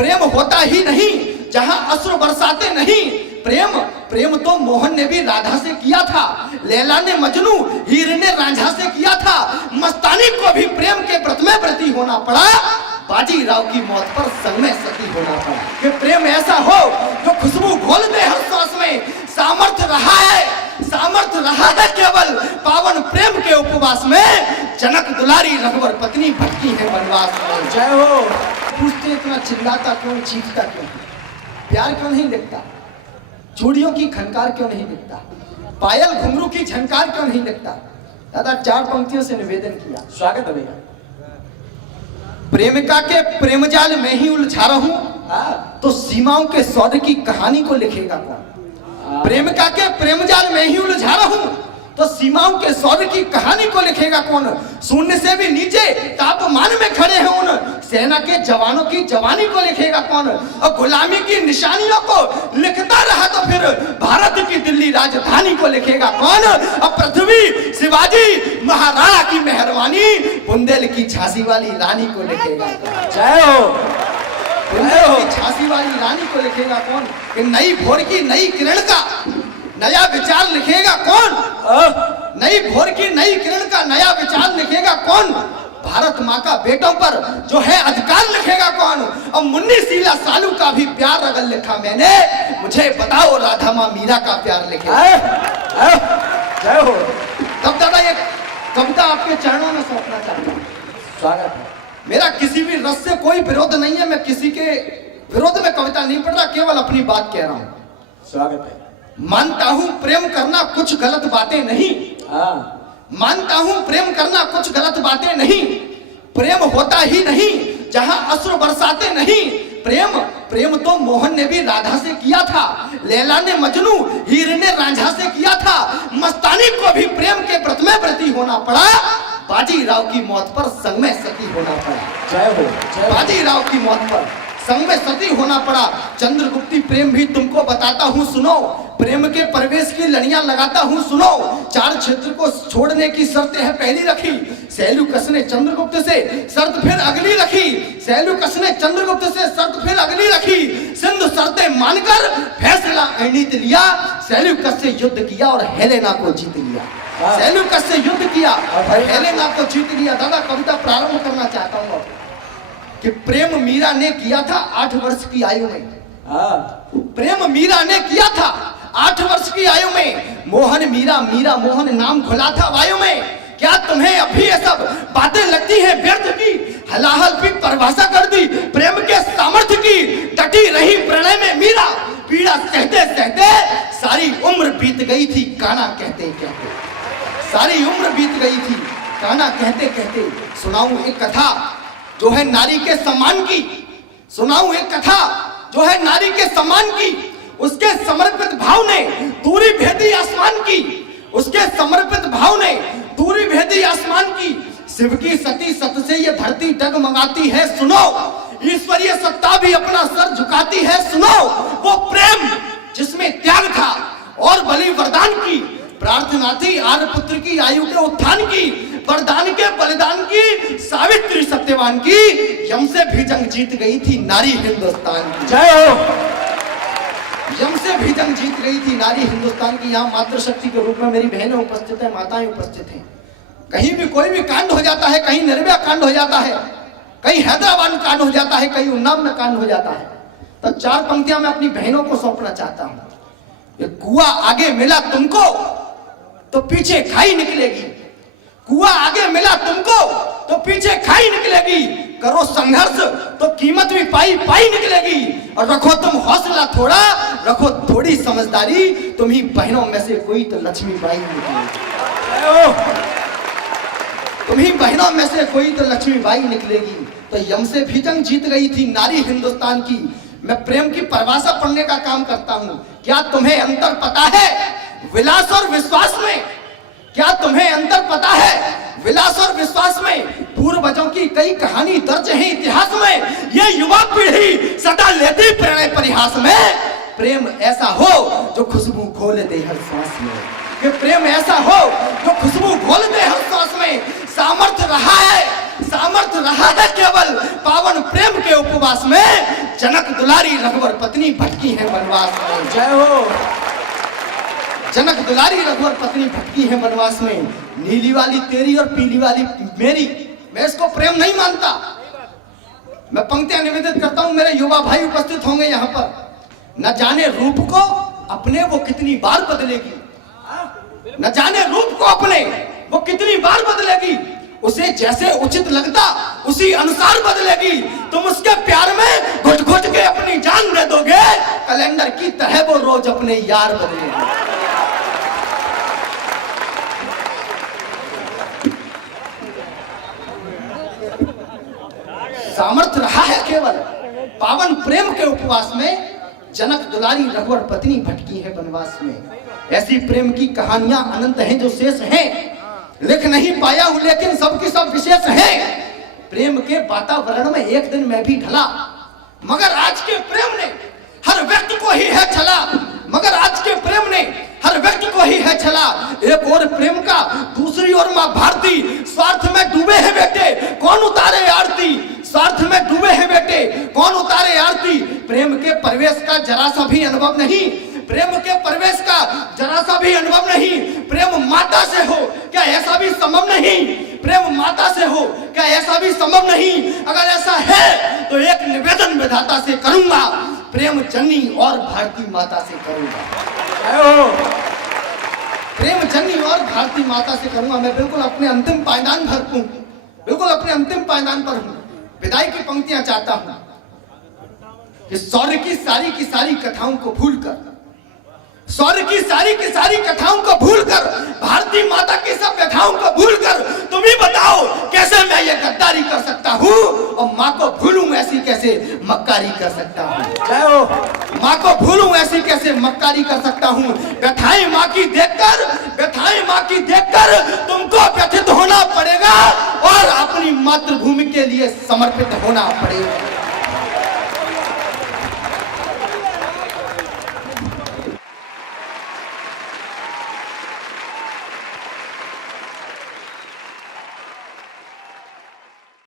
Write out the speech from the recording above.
प्रेम होता ही नहीं जहां अश्रु बरसाते नहीं। प्रेम प्रेम तो मोहन ने भी राधा से किया था, लैला ने मजनू, हीर ने रांझा से किया था। मस्तानी को भी प्रेम के व्रत में व्रती होना पड़ा, बाजी राव की मौत पर संग में सती होना पड़ा। कि प्रेम ऐसा हो जो खुशबू घोल दे हर सांस में, सामर्थ्य रहा है, सामर्थ्य रहा है केवल पावन प्रेम के उपवास में। जनक दुलारी रघुवर पत्नी भटकी है वनवास में। जय हो। पूछते इतना चिल्लाता क्यों, चीखता क्यों, प्यार क्यों नहीं दिखता, चूड़ियों की खनकार क्यों नहीं दिखता, पायल घुंघरू की झनकार क्यों नहीं दिखता। दादा 4 पंक्तियों से निवेदन किया। स्वागत है भैया। प्रेमिका के प्रेम जाल में ही उलझा रहूं तो सीमाओं के सौदे की कहानी को लिखेगा कौन। प्रेमिका के प्रेम जाल में ही उलझा रहूं तो सीमाओं के सौदे की कहानी को लिखेगा कौन। शून्य से भी नीचे तापमान में खड़े हैं उन सेना के जवानों की जवानी को लिखेगा कौन। और गुलामी की निशानियों को लिखता रहा तो फिर भारत की दिल्ली राजधानी को लिखेगा कौन। अब पृथ्वी शिवाजी महाराणा की मेहरबानी बुंदेल की झांसी वाली रानी को लिखेगा। जय हो। बुंदेल की झांसी वाली रानी को लिखेगा कौन। कि नई भोर की नई किरण का नया विचार लिखेगा कौन। नई भोर की नई किरण का नया विचार लिखेगा कौन। भारत माँ का बेटों पर जो है अधिकार लिखेगा कौन। अब मुन्नी शीला सालू का भी प्यार अगर लिखा मैंने, मुझे बताओ राधा माँ मीरा का प्यार लिखेगा। जय हो। तब दादा ये कविता आपके चरणों में सौंपना चाहता हूँ। स्वागत है। मेरा किसी भी रस से कोई विरोध नहीं है, मैं किसी के विरोध में कविता नहीं पढ़ रहा, केवल अपनी बात कह रहा हूँ। स्वागत है। मानता हूं प्रेम करना कुछ गलत बातें नहीं, मानता हूं प्रेम करना कुछ गलत बातें नहीं। प्रेम होता ही नहीं जहां अश्रु बरसाते नहीं। प्रेम प्रेम तो मोहन ने भी राधा से किया था, लैला ने मजनू, हीर ने रांझा से किया था। मस्तानी को भी प्रेम के व्रत में व्रती होना पड़ा, बाजी राव की मौत पर संग में सती होना पड़ा। जय हो। बाजी राव की मौत पर संग में सती होना पड़ा। चंद्रगुप्ती प्रेम भी तुमको बताता हूँ सुनो, प्रेम के प्रवेश की लड़ियां लगाता हूँ सुनो। 4 क्षेत्र को छोड़ने की शर्त है पहली रखी, सेल्यूकस ने चंद्रगुप्त से शर्त फिर अगली रखी। सेल्यूकस ने चंद्रगुप्त से शर्त फिर अगली रखी। सिंधु शर्तें मानकर फैसला अणित लिया, सेल्यूकस से युद्ध किया और हेलेना को जीत लिया। सेल्यूकस से युद्ध किया और हेलेना को जीत लिया। दादा कविता प्रारंभ करना चाहता हूँ कि प्रेम मीरा ने किया था 8 वर्ष की आयु में। प्रेम मीरा ने किया था 8 वर्ष की आयु में। मोहन मीरा, मीरा मोहन नाम खुला था वायु में। क्या तुम्हें अभी ये सब बातें लगती हैं व्यर्थ की। हलाहल भी परिभाषा कर दी प्रेम के सामर्थ्य की। डटी रही प्रणय में मीरा, पीड़ा सहते सहते सारी उम्र बीत गई थी काना कहते कहते। सारी उम्र बीत गई थी काना कहते कहते। सुनाऊं एक कथा जो है नारी के सम्मान की, सुनाऊं एक कथा जो है नारी के सम्मान की। उसके समर्पित भाव ने दूरी भेदी आसमान की, उसके समर्पित भाव ने दूरी भेदी आसमान की। शिव की सती सत से ये धरती डगमगाती है सुनो, ईश्वरीय सत्ता भी अपना सर झुकाती है सुनो। वो प्रेम जिसमें त्याग था और बलि वरदान की, प्रार्थना थी आर्य पुत्र की आयु के उत्थान की, वरदान के बलिदान की, सावित्री सत्यवान की। यम से भी जंग जीत गई थी नारी हिंदुस्तान की। जय हो। यम से भी जंग जीत गई थी नारी हिंदुस्तान की। यहाँ मातृशक्ति के रूप में मेरी बहनें उपस्थित है, माताएं उपस्थित हैं। कहीं भी कोई भी कांड हो जाता है, कहीं निर्भया कांड हो जाता है, कहीं हैदराबाद कांड हो जाता है, कहीं उन्नाव में कांड हो जाता है, तो 4 पंक्तियां मैं अपनी बहनों को सौंपना चाहता हूं। कुआं आगे मिला तुमको तो पीछे खाई निकलेगी, कुआं आगे मिला तुमको तो पीछे खाई निकलेगी। करो संघर्ष तो कीमत भी पाई पाई निकलेगी। और रखो तुम हौसला थोड़ा, रखो थोड़ी समझदारी, तुम्ही बहनों में से कोई तो लक्ष्मीबाई निकलेगी। तुम्ही बहनों में से कोई तो लक्ष्मीबाई निकलेगी। तो यम से भी जंग जीत गई थी नारी हिंदुस्तान की। मैं प्रेम की परिभाषा पढ़ने का काम करता हूं। क्या तुम्हें अंतर पता है विलास और विश्वास में? क्या तुम्हें अंतर पता है विलास और विश्वास में? पूर्वजों की कई कहानी दर्ज है इतिहास में। ये युवा पीढ़ी सदा लेती प्रणय परिहास में। प्रेम ऐसा हो जो खुशबू घोल दे हर सांस में। कि प्रेम ऐसा हो जो खुशबू घोल दे हर सांस में। सामर्थ्य रहा है, सामर्थ्य रहा है केवल पावन प्रेम के उपवास में। जनक दुलारी रघुवर पत्नी भटकी है वनवास में। जय हो। जनक दुलारी रघुवर पत्नी भटकी है वनवास में, नीली वाली तेरी और पीली वाली मेरी। मैं इसको प्रेम नहीं मानता। मैं पंक्तियां निवेदित करता हूं, मेरे युवा भाई उपस्थित होंगे यहाँ पर। न जाने रूप को अपने वो कितनी बार बदलेगी, न जाने रूप को अपने वो कितनी बार बदलेगी, उसे जैसे उचित लगता उसी अनुसार बदलेगी। तुम उसके प्यार में घुट घुट के अपनी जान दे दोगे, कैलेंडर की तरह वो रोज अपने यार बदलेगी। सामर्थ्य रहा है केवल पावन प्रेम के उपवास में, जनक दुलारी रघुवर पत्नी भटकी है वनवास में। ऐसी प्रेम की कहानियां अनंत हैं जो शेष हैं, लिख नहीं पाया हूं लेकिन सबकी सब विशेष हैं। प्रेम के वातावरण में एक दिन मैं भी ढला, मगर आज के प्रेम ने हर व्यक्ति को ही है छला, मगर आज के प्रेम ने हर व्यक्ति को ही है छला। एक और प्रेम का, दूसरी ओर मां भारती, स्वार्थ में डूबे हैं बेटे कौन उतारे आरती, स्वार्थ में डूबे हैं बेटे कौन उतारे आरती। प्रेम के प्रवेश का जरा सा भी अनुभव नहीं, प्रेम के प्रवेश का जरा सा भी अनुभव नहीं। प्रेम माता से हो क्या ऐसा भी संभव नहीं, प्रेम माता से हो क्या ऐसा भी संभव नहीं। अगर ऐसा है तो एक निवेदन विधाता से करूंगा, प्रेम जननी और भारती माता से करूंगा। प्रेम जननी और भारती माता से करूंगा। मैं बिल्कुल अपने अंतिम पायदान पर हूं, बिल्कुल अपने अंतिम पायदान पर हूं। विदाई की पंक्तियां चाहता हूं कि शौर्य की सारी कथाओं को भूलकर, शौर्य की सारी कथाओं को भूलकर, भारती माता की सब व्यथाओं को भूलकर, तुम ही बताओ कैसे मैं ये गद्दारी कर सकता हूँ, और माँ को भूलूं ऐसी कैसे मक्कारी कर सकता हूँ। जय हो। माँ को भूलूं ऐसी कैसे मक्कारी कर सकता हूँ। व्यथाएं माँ की देखकर, व्यथाएं माँ की देखकर तुमको व्यथित होना पड़ेगा और अपनी मातृभूमि के लिए समर्पित होना पड़ेगा।